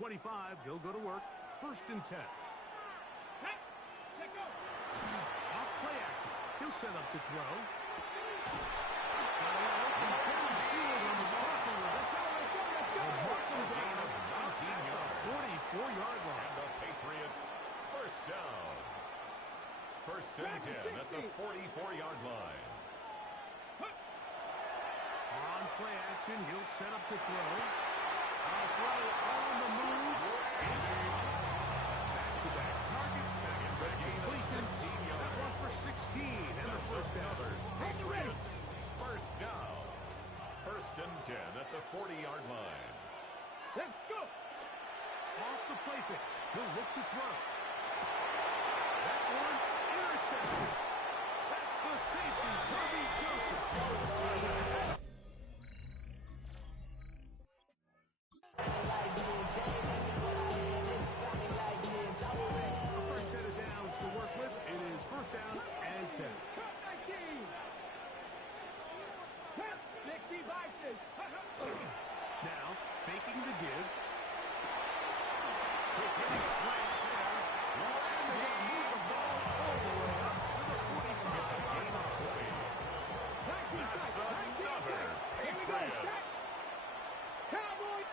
25, he'll go to work. 1st and 10. Off play action. He'll set up to throw. A 44-yard line. And the Patriots, 1st down. 1st and 10 at the 44-yard line. On play action, he'll set up to throw. A throw on the move. Back-to-back targets, back-to-back completions. That one for 16 and the 1st down. Patriots, 1st down. 1st and 10 at the 40-yard line. Let's go. Off the play fake. He'll look to throw. That one intercepted. That's the safety, Kirby Joseph. A fresh set of downs to work with. It is 1st down and 10. Now, faking the give. Quick hitting slant there. And they got to move the ball all the way up to the 45. It's a gain of 20. That's another Patriots.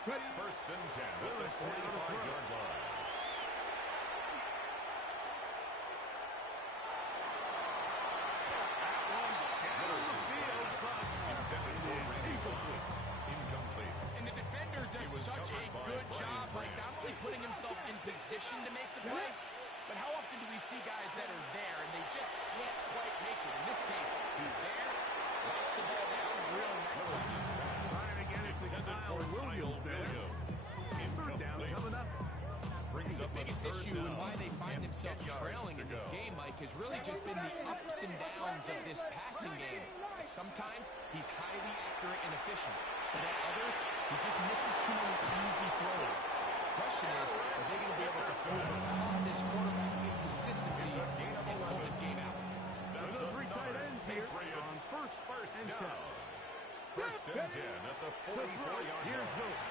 1st and 10 at the 45-yard line. And the defender does such a good job, like not only putting himself in position to make the play, but how often do we see guys that are there and they just can't quite make it? In this case, he's there, knocks the ball down, real nice play. Trying to get it to Kyle Williams there. 3rd down coming up. Brings up the biggest issue and why they find themselves trailing in this game, Mike, has really just been the ups and downs of this passing game. At sometimes, he's highly accurate and efficient, but at others, he just misses too many easy throws. The question is, are they going to be able to overcome this quarterback inconsistency and pull this game out? There's the 3 tight ends here on 1st and 10. 1st and 10 at the 44-yard line. Here's Willis.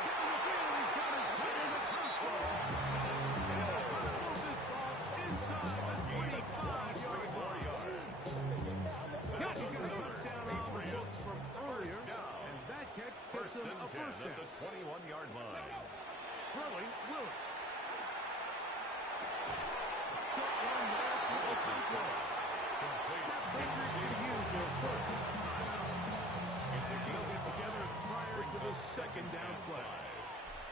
Down the field, he's got his chin in the control. And they'll move this ball inside the 25-yard line. He's going to touch down on the books from earlier, and that catch gets him a 1st down. At the 21-yard line. Throwing, Willis. Short one there to the first one. Patriots can use their 1st timeout. They'll get together prior to the 2nd down play.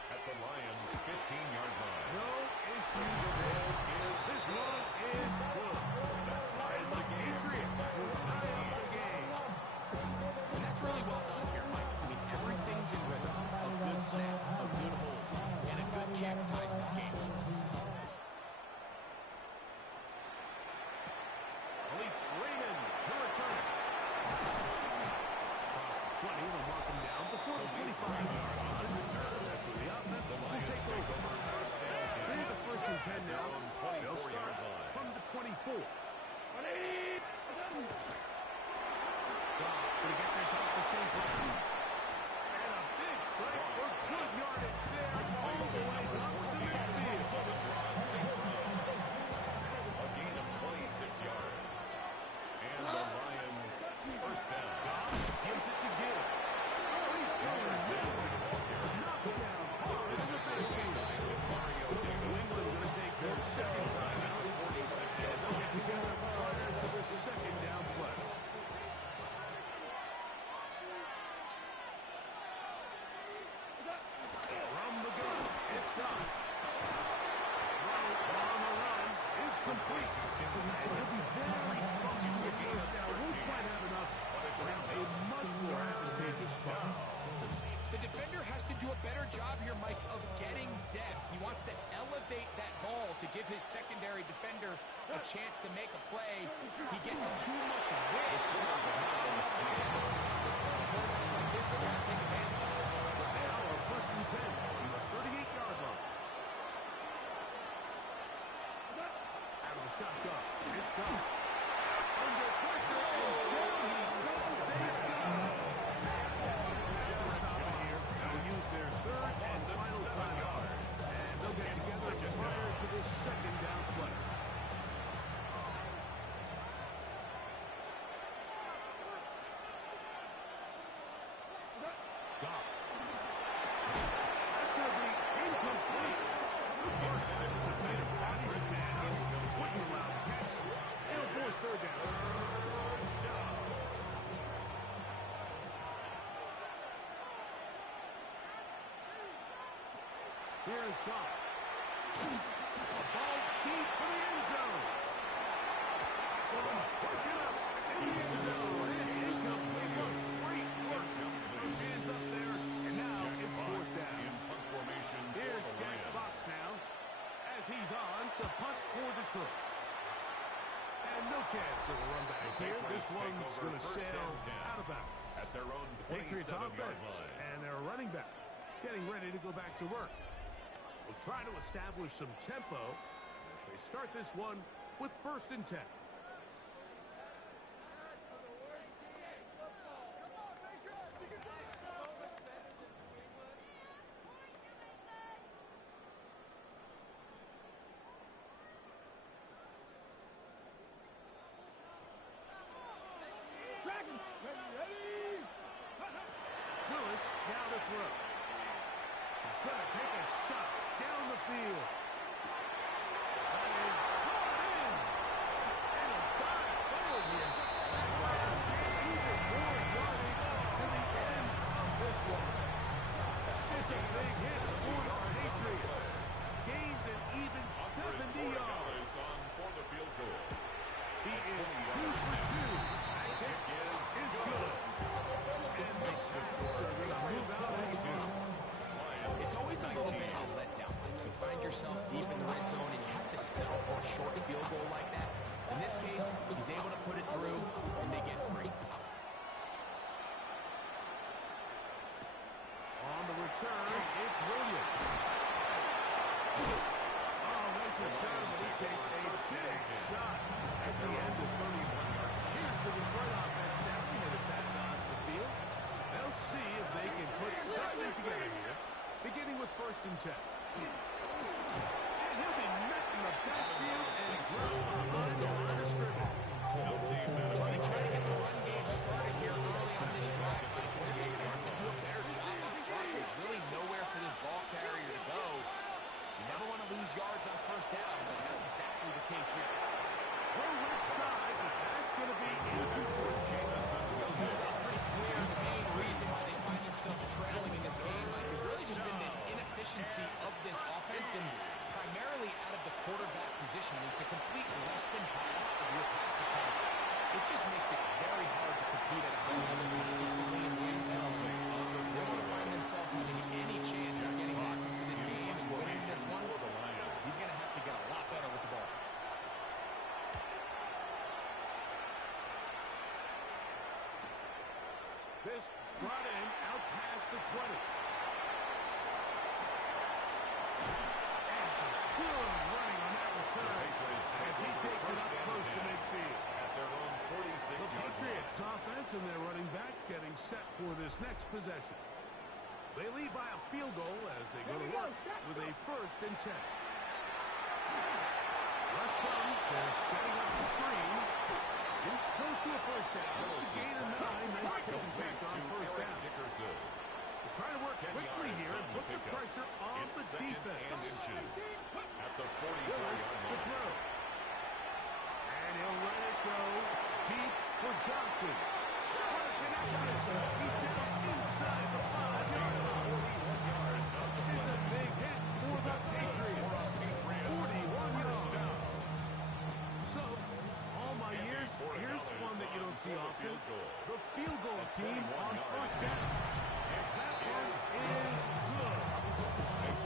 At the Lions' 15-yard line. No issues there. This one is good. As the Patriots will tie up the game. And that's really well done here, Mike. I mean, everything's in rhythm. A good snap, a good hold, and a good kick ties this game. Raymond to return it. Across the 20, they'll mark him down before the 25-yard line. That's where the offense will take over. So here's a 1st and 10 now. They'll start from the 24. Going to get this out to St. Brown. And a big strike for good yardage there all the way up to midfield. A gain of 26 yards. And the Lions' 1st down. Goff gives it to Gibbs. Oh, he's throwing Gibbs. Knock it down. Hard in the backfield. New England going to take their 2nd time out. And they'll get together prior to the 2nd down play. From the gun, it's Goff. Right on the run is complete. And he'll be very close to a 1st down. Won't quite have enough, but a much more advantageous spot. The defender has to do a better job here, Mike, of getting depth. He wants to elevate that ball to give his secondary defender a chance to make a play. He gets too much width. Like this, he's going to take advantage. Now a 1st and 10 from the 38-yard line. Out of the shotgun, it's Goff. Under pressure, and down he goes. They've got it. Stop it here. They'll use their Here's Goff. A ball deep for the end zone. Working up in the end zone. It's incomplete. Great work just to get those hands up there. And now it's fourth down. Here's Jack Fox now as he's on to punt for Detroit. And no chance of a run back here. This one's going to sail out of bounds. At their own Patriots 27-yard offense line. and their running back getting ready to go back to work. We'll try to establish some tempo as they start this one with 1st and 10. Lewis now to throw. He's going to take a shot down the field. That is brought in. And a dive forward here. Even more yardage to the end of this one. It's a big hit for the Patriots. Gains an even 70 yards. On for the field goal. He is 2 for 2. That kick is good. And makes this going to move out of the field. It's always a little bit of a letdown. You find yourself deep in the red zone and you have to settle for a short field goal like that. In this case, he's able to put it through and they get free. On the return, it's Williams. Oh, nice return, but he takes a big shot at the end of 31 yards. Here's the Detroit offense now headed back onto the field. They'll see if they can put something together here, beginning with 1st and 10. And he'll be met in the backfield and dropped behind the line of scrimmage. Well, they try to get the run game started here early on this drive, but they're just going to have to do a better job up front. There's really nowhere for this ball carrier to go. You never want to lose yards on 1st down, but that's exactly the case here. Throw left side, but that's going to be incomplete. It's pretty clear the main reason why they find themselves trailing in this game, Mike, has really just been the inefficiency of this offense and primarily out of the quarterback position. And to complete less than half of your pass attempts, it just makes it very hard to compete at a high level consistently in the NFL. They want to find themselves having any chance of getting back into this game and winning this one. He's going to have to get a lot better with the ball. This brought in out past the 20. And some good running on that return as he takes it up close to midfield. At their own The 46-yard Patriots offense and their running back getting set for this next possession. They lead by a field goal as they go to work with a 1st and 10. Rush comes. They're setting up the screen. It's close to a 1st down. It's a gain of 9. Nice pitching catch on 1st down. They're trying to work quickly here and put the pressure on the defense. At the Lewis 44-yard to line. throw. And he'll let it go deep for Johnson. What a connection. He's down inside the 5-yard line. It's a big hit for the Patriots. 41 yards. So, all my years, here's one that you don't see often. The field goal team on 1st down. That one is good.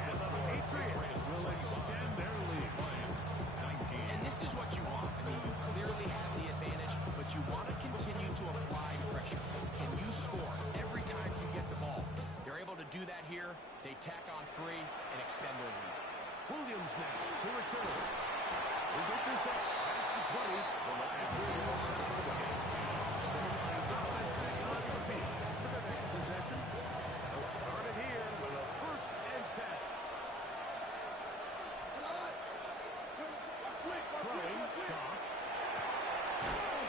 And the Patriots will extend their lead. And this is what you want. I mean, you clearly have the advantage, but you want to continue to apply pressure. Can you score every time you get the ball? They're able to do that here. They tack on 3 and extend their lead. Williams now to return. We get this up past the 20. The Lions will settle the game. Lions offense back onto the field for the next possession. They'll start it here with a 1st and 10. Throwing, Goff.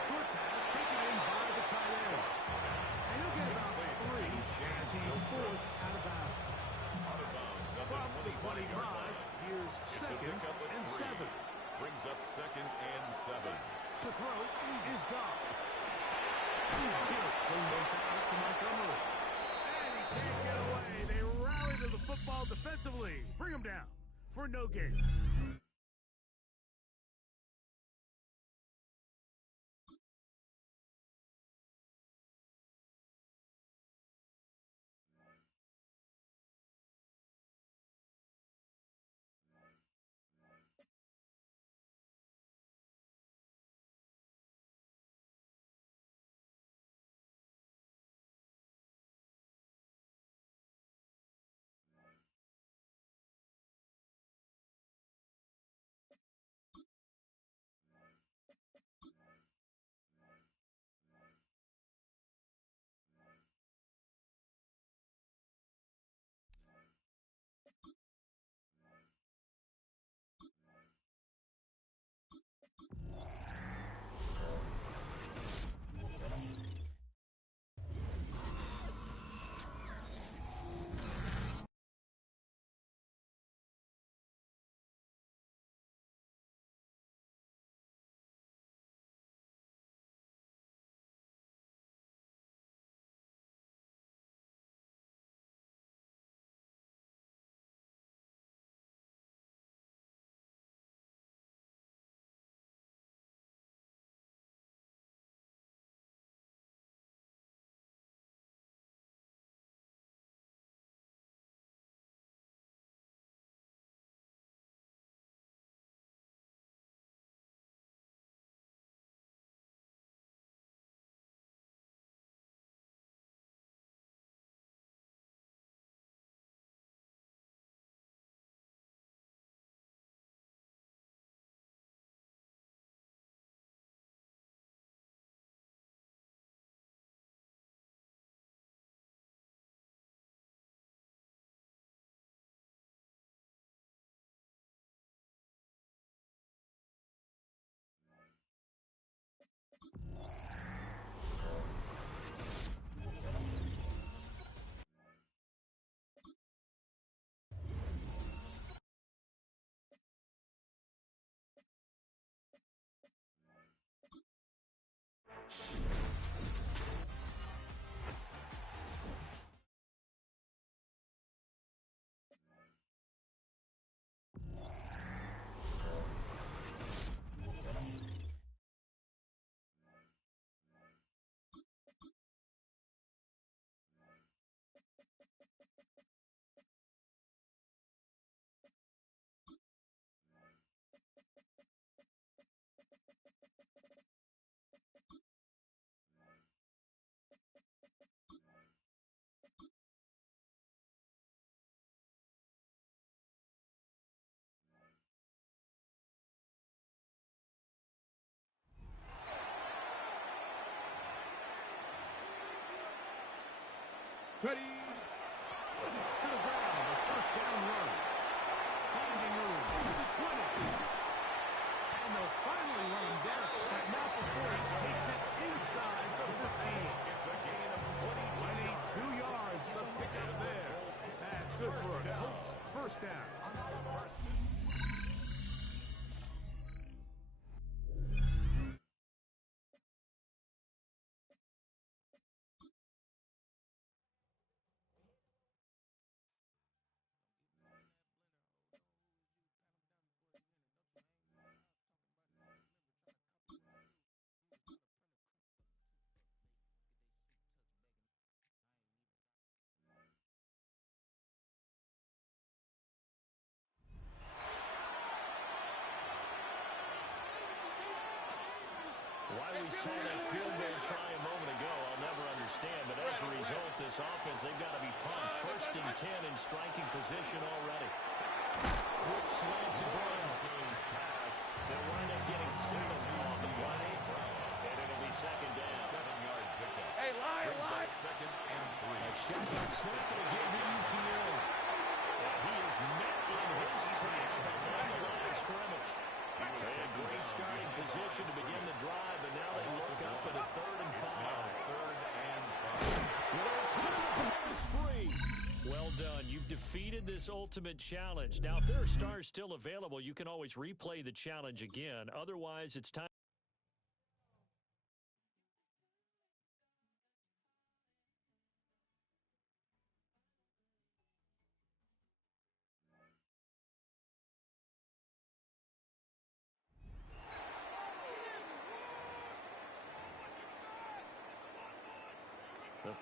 Short pass taken in by the tight end. And he'll get about 3 as he's forced out of bounds. From the 25, here's 2nd and 7. Brings up 2nd and 7. To throw is Goff. Here's swing motion out to Montgomery. And he can't get away. They rally to the football defensively. quickly. Bring him down for no gain. Ready. To the ground. A first down run. Finding room to the 20. And they'll finally run him down. But not before he takes it inside the 15. It's a gain of 22 yards. The pickup there. That's good for a Colts first down. Why we saw that field goal try a moment ago, I'll never understand. But as a result, this offense, they've got to be pumped. First and 10 in striking position already. Quick slant to Brown. pass. They'll wind up getting 7 on the play. And it'll be second down. 7-yard pickup. Hey, Lion, Brings up second and 3. A shotgun snap and again the ETO. And he is met in his tracks behind the line of scrimmage. They had great starting position to begin the drive, and now they look up at a 3rd and 5. 3rd and 5. Well, it's free. Well done. You've defeated this ultimate challenge. Now, if there are stars still available, you can always replay the challenge again. Otherwise, it's time.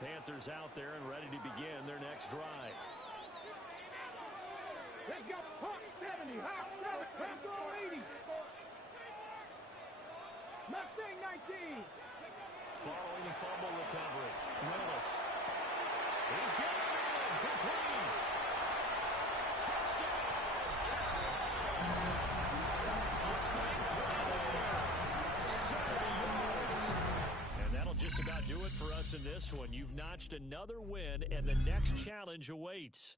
Panthers out there and ready to begin their next drive. They got Hawk 70, Hawk 80. Mustang 19. Following the fumble recovery, Willis. He's got it in, complete. Touchdown. And that'll just about do it for us in this one. You've notched another win, and the next challenge awaits.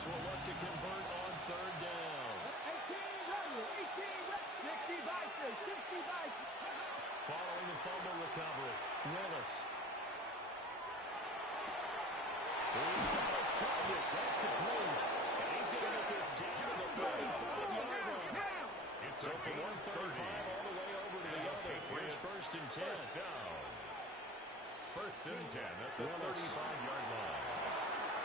Will look to convert on third down. 60 by 6. Following the fumble recovery, Willis. He's got his target. That's complete. And he's going to get this down to the 35-yard line. It's so from 135 all the way over to the other. Here's first and 10. First down. First and 10 at the 35-yard line.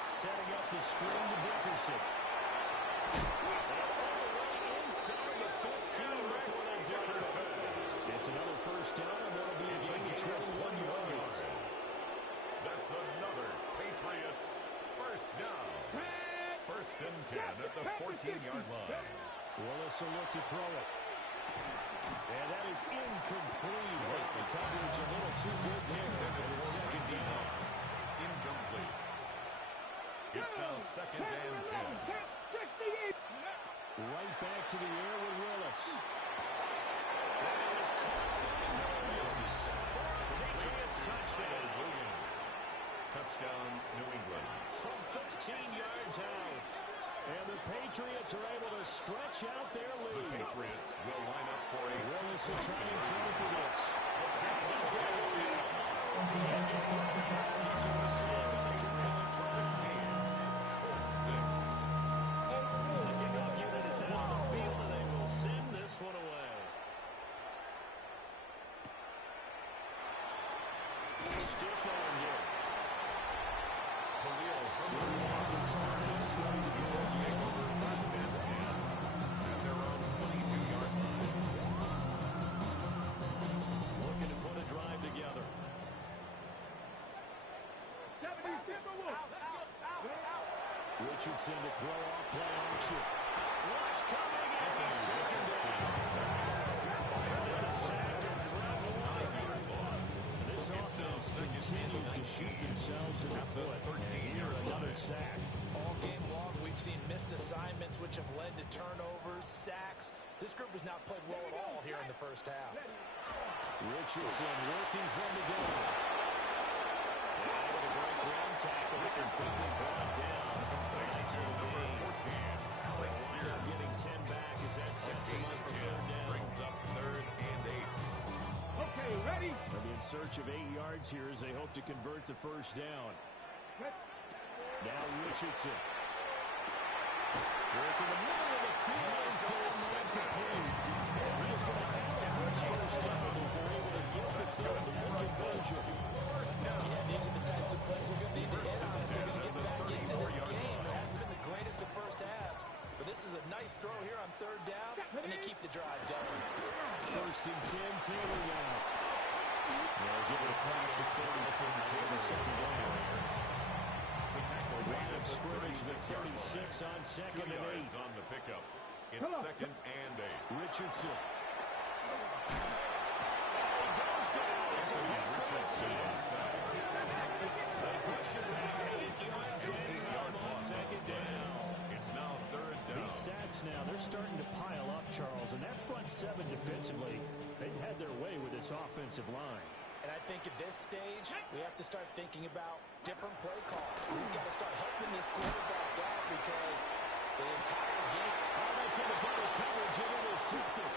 Setting up the screen to Dickerson. And all the way inside the 15 before they Dickerson. It's another first down, and that'll be a gain of 21 yards. That's another Patriots first down. First and 10 at the 14-yard line. Willis will look to throw it. And that is incomplete. The coverage a little too good there. And it's second down. Incomplete. It's now second and 10. Right back to the air with Willis. That is caught by Williams. Patriots touchdown. Touchdown, New England. From 15 yards out. And the Patriots are able to stretch out their lead. The Patriots will line up for a Willis will try and throw for this. He's got to go. He's going to sack on the try. 16. Richardson to throw off play action. Rush coming in. He's taken down. At the sack in front line. This offense continues to shoot themselves in the foot. And here another sack. All game long, we've seen missed assignments which have led to turnovers, sacks. This group has not played well at all here in the first half. Richardson working from the gun. And with a great ground tackle, Richardson is brought down. Number 14, Alex Spears. Getting 10 back as that sets him up for third down. Brings up third and 8. Okay, ready? They'll be in search of 8 yards here as they hope to convert the first down. Now Richardson. Work in the middle of the field. He's going incomplete. He's going to have a first down as they're able to get the third conversion. Yeah, these are the types of plays they're going to need to hit on if they're going to get back into this game. It hasn't been the greatest of first halves, but this is a nice throw here on third down, and they keep the drive going. First and 10, Taylor now. They'll give it across the 30 for the second down. Line of scrimmage with 36 on second and 8. On the pickup. It's second and 8. Richardson. It's now third down. These sacks now, they're starting to pile up, Charles, and that front seven defensively, they've had their way with this offensive line. And I think at this stage, we have to start thinking about different play calls. We've got to start helping this quarterback out because the entire game... Oh, that's in the double coverage, and intercepted.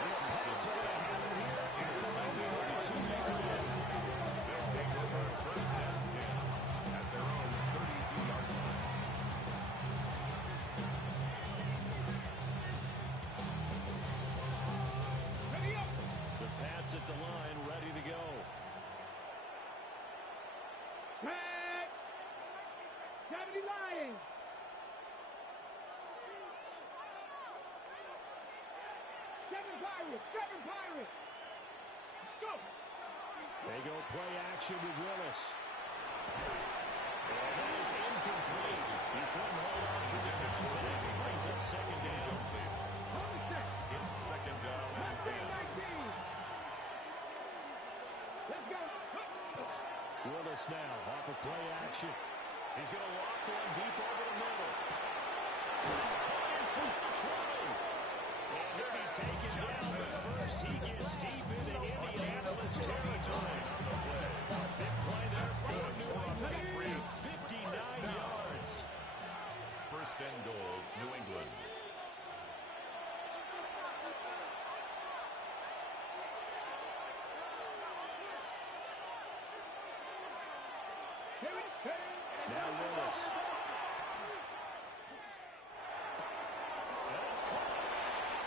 And the Pats are ahead here at their own 32-yard line. They'll take over first and 10 at their own 32-yard line. Ready up. The Pats at the line, ready to go. Pat. Gravity Lion. Seven Pirates. Go. They go play action with Willis. And that is incomplete. He couldn't hold on to the contact. He brings up second down. It's second down and 10. Let's go. Willis now off of play action. He's going to loft one deep over the middle. It's Clemens from the 20. And he'll be taken down, but first he gets deep into Indianapolis territory. Big play there for New England. 59 yards. First and goal, New England. Now Willis. And it's caught.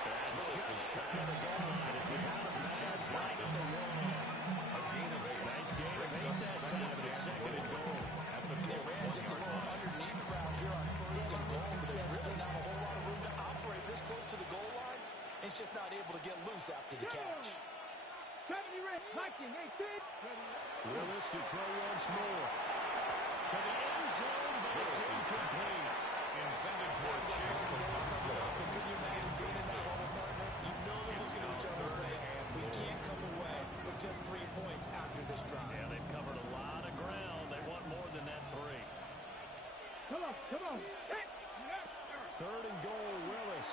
And just shy of the goal line as he's out of bounds right on the wall. A gain of 8. Nice gain of 8 that time, but it's second and goal. At the They ran just a little underneath route here on first and goal, but there's really not a whole lot of room to operate this close to the goal line. It's just not able to get loose after the catch. Willis to throw once more. To the end zone, but it's incomplete. Intended for a check. Can you imagine being in that moment, partner? You know they're looking at each other saying, we can't come away with just 3 points after this drive. Yeah, they've covered a lot of ground. They want more than that 3. Come on. Third and goal, Willis.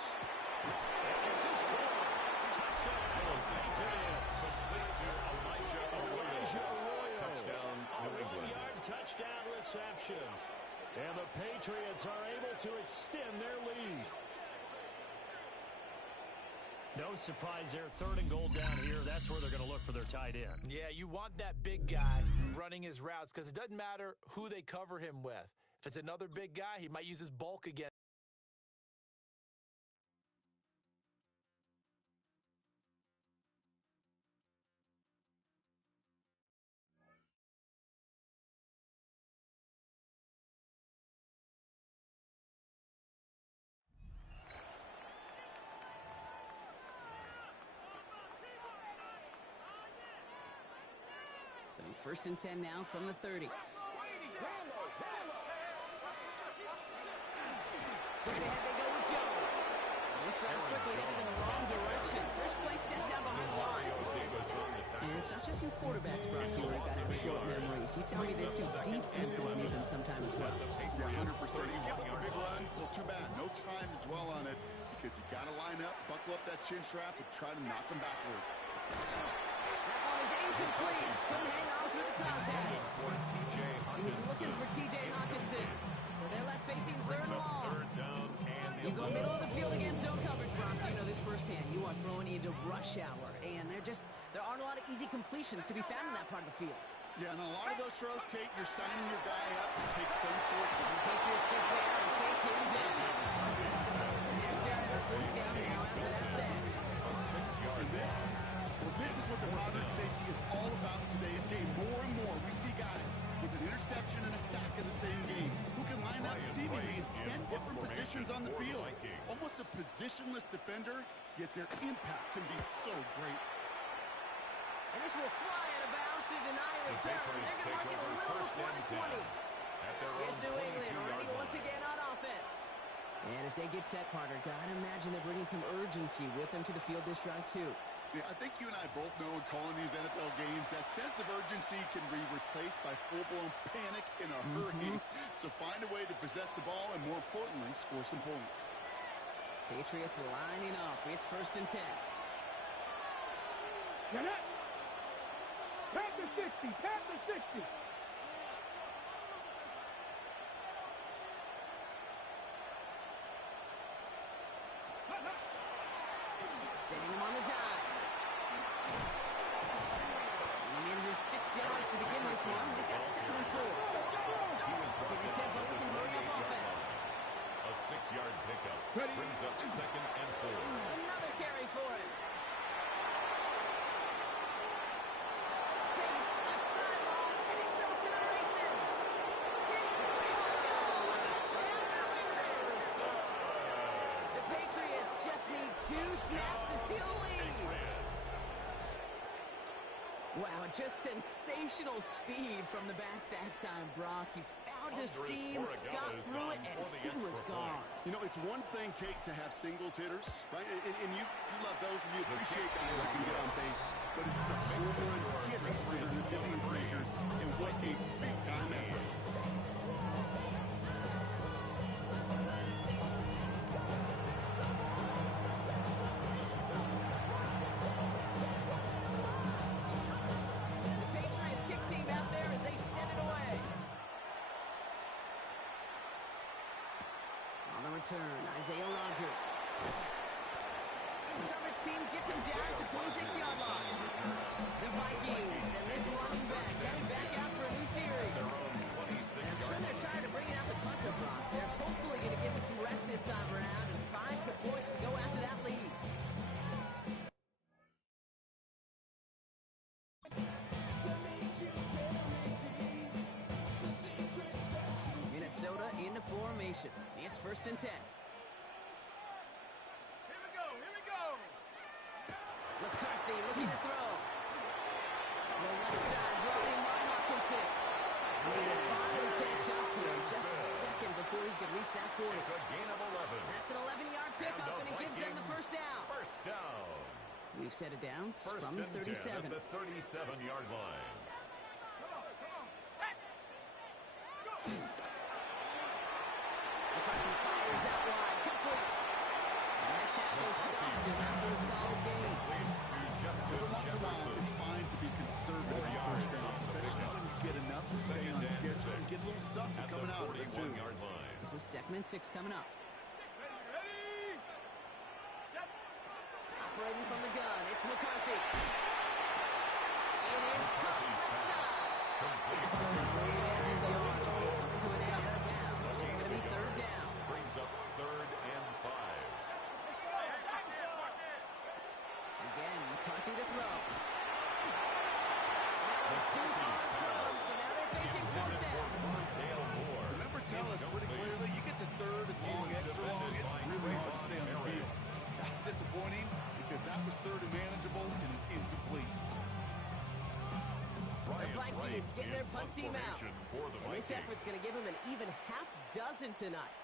And this is caught. Touchdown, Patriots. Elijah Arroyo. Touchdown, New England. 1-yard touchdown reception. And the Patriots are able to extend their lead. No surprise there. Third and goal down here. That's where they're going to look for their tight end. Yeah, you want that big guy running his routes because it doesn't matter who they cover him with. If it's another big guy, he might use his bulk again. So first and 10 now from the 30. Straight ahead they go with Jones. This drive's quickly headed in the wrong direction. First play set down behind the line. And it's not just your quarterbacks, Brock, who have got to have short memories. You tell me these two defenses need them sometime as well. Yeah, 100%. You give up a big run, well, too bad. No time to dwell on it because you got to line up, buckle up that chin strap, and try to knock them backwards. That one is incomplete. Couldn't hang on through the contact. He was looking for T.J. Hawkinson. So they're left facing third and long. You go middle of the field against zone coverage, Brock. You know this firsthand. You are throwing into rush hour, and there aren't a lot of easy completions to be found in that part of the field. Yeah, and a lot of those throws, Kate, you're signing your guy up to take some sort of... The Patriots get there and take him down. And they're staring at the fourth down now after that sack. This is what the modern safety is all about in today's game. More and more, we see guys with an interception and a sack in the same game who can line up seemingly in 10 different positions on the field. Almost a positionless defender, yet their impact can be so great. And this will fly out of bounds to deny a return. They're going to mark it a little before the 20. Here's New England ready once again on offense. And as they get set, partner, gotta imagine they're bringing some urgency with them to the field this drive, too. Yeah, I think you and I both know in calling these NFL games, that sense of urgency can be replaced by full-blown panic in a hurry. So find a way to possess the ball and, more importantly, score some points. Patriots lining up. It's first and 10. 60. Past the 60. Sending him on the dive. And he manages 6 yards to begin this one. They got 2nd and 4. Taking the tempo with some hurry-up offense. A 6-yard pickup brings up 2nd and 4. Another carry for him. Space, left sideline, and he's off to the races. Here we go. Touchdown, New England. The Patriots just need 2 snaps to steal a lead. Wow, just sensational speed from the back that time, Brock. He found a seam, got through it, and he was gone. You know, it's one thing, Kate, to have singles hitters, right? And you love those and you appreciate guys who can get on base. But it's the home run hitters that are the difference makers, and what a big-time effort. Turn, Isaiah Rodgers. The coverage team gets him down at the 26-yard line. The Vikings and this running back getting back out for a new series. And I'm sure they're tired of bringing out the punter, Brock. They're hopefully going to give him some rest this time around and find some points to go after that lead. Minnesota into formation. It's 1st and 10. Here we go. McCarthy looking to throw. On the left side, brought in Martin Hopkinson. And he will finally catch up to him just a second before he could reach that 40. It's a gain of 11. That's an 11-yard pickup, and it gives them the first down. First down. We've set it down from the 37. 37. At the 37-yard line. McCarthy fires out wide, complete. And that tackle stops him after a solid gain. Every once in a while, it's fine to be conservative on first down, especially when you get enough to stay on schedule and get a little something coming out of it, too. This is 2nd and 6 coming up. Operating from the gun, it's McCarthy. It is caught left side. Coming to an end out of bounds. It's going to be 3rd down. Brings up 3rd and 5. Again, McCarthy to throw. Now it's too far from, so now they're facing 4th down. The numbers tell us pretty clearly, you get to 3rd and long, extra long, it's really hard to stay on the field. That's disappointing because that was 3rd and manageable and incomplete. The Vikings getting their punt team out. And this effort's going to give them an even half dozen tonight.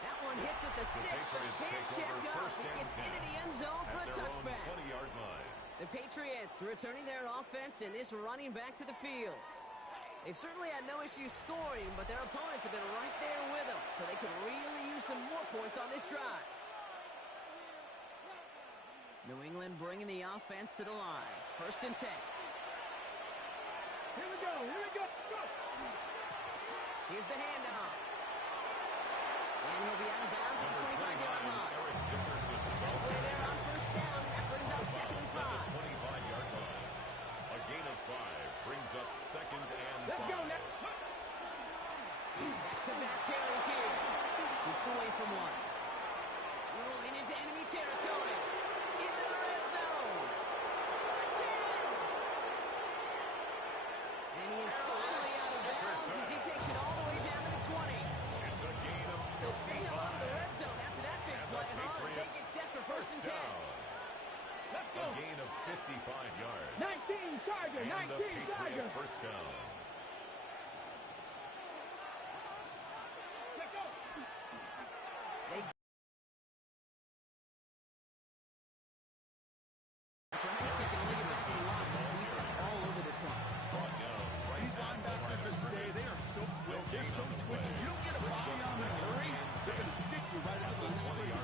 That one hits at the 6, but can't check up. It gets into the end zone for a touchback. 20-yard line. The Patriots returning their offense and this running back to the field. They've certainly had no issues scoring, but their opponents have been right there with them, so they can really use some more points on this drive. New England bringing the offense to the line. 1st and 10. Here we go. Here's the handoff. And he'll be out of bounds at the 25-yard line. Halfway there on 1st down. That brings up 2nd and 5. 25-yard line. A gain of 5 brings up 2nd and 5. Let's go now. Back-to-back carries here. Keeps away from one. Rolling into enemy territory. Into the red zone. The 10. And he is finally out of bounds as he takes it all the way down to the 20. It's a gain of 55. They'll say hello to the red zone after that big play, huh? As they get set for 1st and 10. Let's go. A gain of 55 yards. 19 Charger. And the 19 Charger. Patriot first down. Let's go. They perhaps you can only get the full line. Defense all over this one. These linebackers of today, they are so quick, they're so twitchy. You don't get a body on them in a hurry, they're going to stick you right at the line of scrimmage.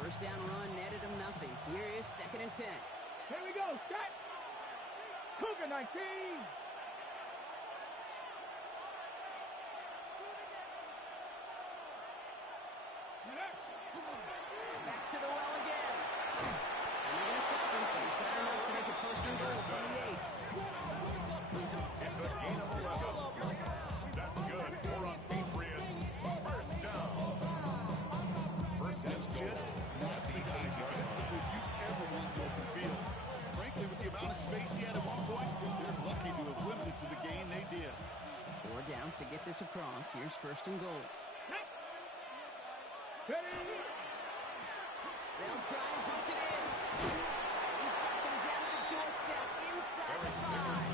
First down run netted him nothing. Here is 2nd and 10. Here we go. Set. Cougar 19. Back to the well again. And they're going to stop him, but he's got enough to make it 1st and goal from the 8. It's a gain of 11. That's good for a Patriots. First down. First and goal. Just not the guy defensively you ever want to open field. Frankly, with the amount of space he had at one point, they're lucky to have limited to the gain they did. 4 downs to get this across. Here's 1st and goal. They'll try and punch it in. He's got them down to the doorstep inside the 5.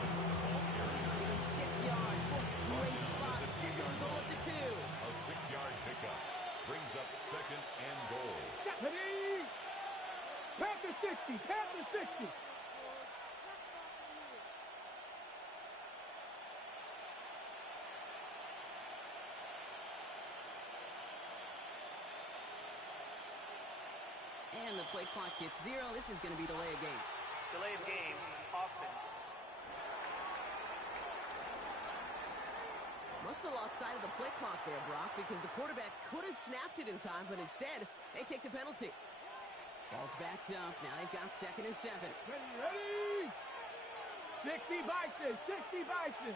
Give him 6 yards. Boy, great spot. 2nd and goal at the 2. A 6-yard pickup brings up 2nd and goal. Past the 60. Past the 60. And the play clock hits 0. This is going to be delay of game. Delay of game, offense. Must have lost sight of the play clock there, Brock, because the quarterback could have snapped it in time, but instead, they take the penalty. Ball's backed up. Now they've got 2nd and 7. Ready? 60 Bison. 60 Bison.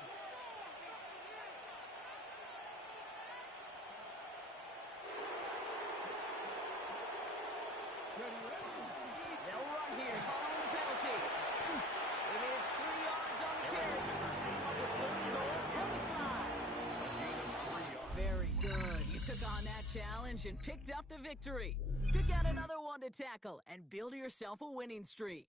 They'll run here, following the penalty. They made it 3 yards on the carry. Sets them up with 3rd and goal at the 5. Very good. You took on that challenge and picked up the victory. Pick out another one to tackle and build yourself a winning streak.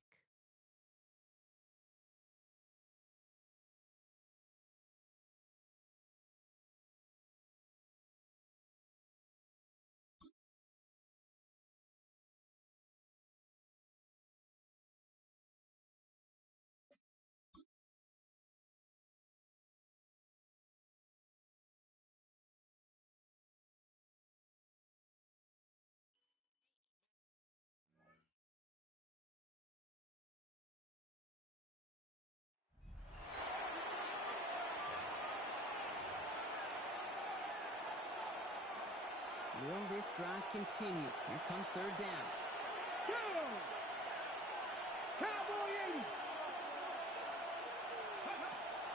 Will this drive continue? Here comes 3rd down. Cowboy 80.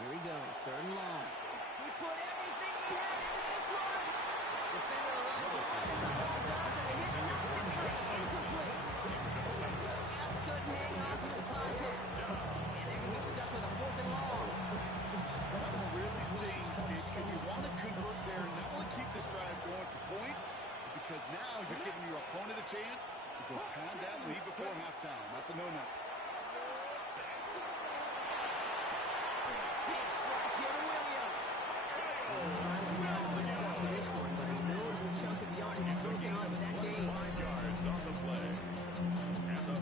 Here he goes, 3rd and long. He put everything he had into this one. Defender runs as hard as the ball does, and the hit knocks it free. Incomplete. Just couldn't hang on through the contact. And they're going to be stuck with a 4th and long. That was really stings, Gabe, because you want to convert there and not only keep this drive going for points, because now you're giving your opponent a chance to go pound that lead before halftime. That's a no-no. Big strike here to Williams. He's finally got to put himself to this one, but a notable chunk of yardage broken off of that game. 5 yards on the play. And the